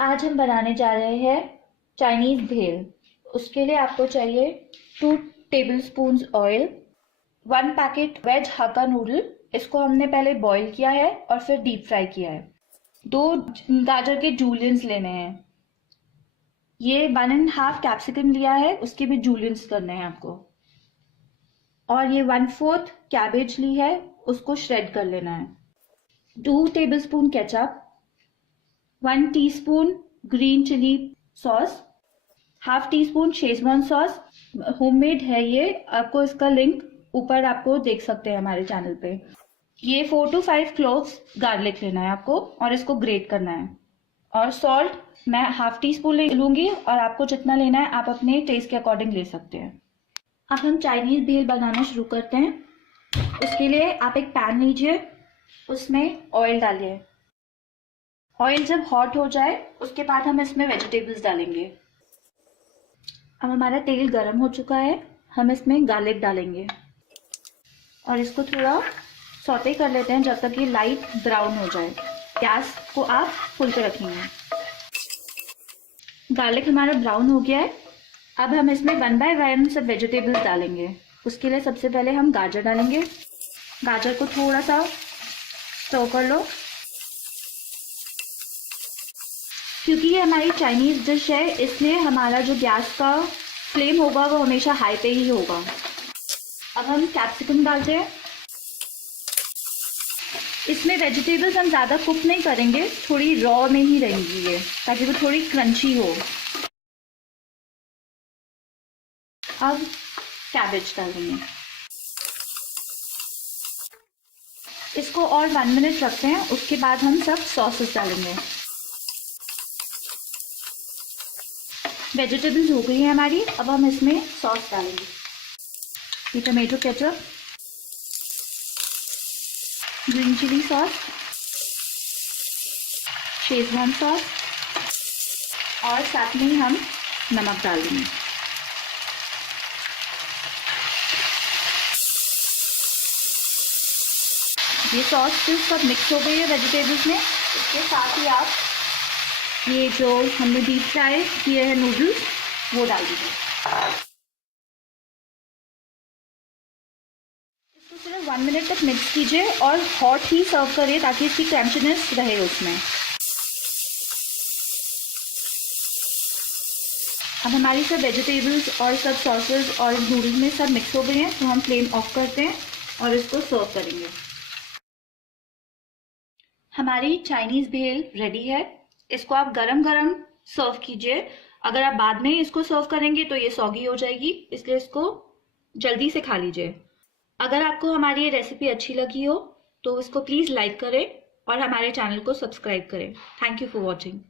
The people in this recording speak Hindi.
आज हम बनाने जा रहे हैं चाइनीज़ भेल। उसके लिए आपको चाहिए 2 tablespoon oil, 1 packet veg hakka noodle. इसको हमने पहले बॉईल किया है और फिर डीप फ्राई किया है। 2 गाजर के जूलियंस लेने हैं। ये 1.5 कैप्सिकम लिया है, उसके भी जूलियंस करने हैं आपको। और ये 1/4 कैबेज ली है, उसको श्रेड कर लेना है। 2 tablespoon ketchup, 1 teaspoon green chilli sauce, half teaspoon Schezwan sauce. Homemade है ये, आपको इसका लिंक ऊपर आपको देख सकते हैं हमारे चैनल पे। ये 4 to 5 क्लोव्स गार्लिक लेना है आपको और इसको ग्रेट करना है। और सॉल्ट मैं हाफ टी स्पून ले लूंगी और आपको जितना लेना है आप अपने टेस्ट के अकॉर्डिंग ले सकते हैं। अब हम चाइनीज भेल बनाना शुरू करते हैं। उसके लिए आप एक पैन लीजिए, उसमें ऑयल डालिए। ऑयल जब हॉट हो जाए उसके बाद हम इसमें वेजिटेबल्स डालेंगे। अब हमारा तेल गर्म हो चुका है, हम इसमें गार्लिक डालेंगे और इसको थोड़ा सौते कर लेते हैं जब तक ये लाइट ब्राउन हो जाए। गैस को आप फुल पे रखेंगे। गार्लिक हमारा ब्राउन हो गया है। अब हम इसमें 1 by 1 सब वेजिटेबल्स डालेंगे। उसके लिए सबसे पहले हम गाजर डालेंगे। गाजर को थोड़ा सा स्टर कर लो। क्योंकि ये हमारी चाइनीज़ डिश है इसलिए हमारा जो गैस का फ्लेम होगा वो हमेशा हाई पे ही होगा। अब हम कैप्सिकम डालते हैं। इसमें वेजिटेबल्स हम ज़्यादा कुक नहीं करेंगे, थोड़ी रॉ में ही रहेंगी ये, ताकि वो थोड़ी क्रंची हो। अब कैबेज डालेंगे। इसको और 1 मिनट रखते हैं, उसके बाद हम सब सॉसेस डालेंगे। वेजिटेबल्स हो गई है हमारी, अब हम इसमें सॉस डालेंगे। ये tomato ketchup, green chilli sauce, Schezwan sauce और साथ में ही हम नमक डाल देंगे। ये सॉस सब मिक्स हो गई है वेजिटेबल्स में। इसके साथ ही आप ये जो हमने डीप फ्राई किए हैं नूडल्स वो डाल दीजिए। इसको सिर्फ 1 मिनट तक मिक्स कीजिए और हॉट ही सर्व करिए ताकि इसकी क्रंचीनेस रहे उसमें। अब हमारी सब वेजिटेबल्स और सब सॉसेस और नूडल्स में सब मिक्स हो गए हैं, तो हम फ्लेम ऑफ करते हैं और इसको सर्व करेंगे। हमारी चाइनीज़ भेल रेडी है। इसको आप गरम गरम सर्व कीजिए। अगर आप बाद में इसको सर्व करेंगे तो ये सॉगी हो जाएगी, इसलिए इसको जल्दी से खा लीजिए। अगर आपको हमारी ये रेसिपी अच्छी लगी हो तो इसको प्लीज़ लाइक करें और हमारे चैनल को सब्सक्राइब करें। Thank you for watching.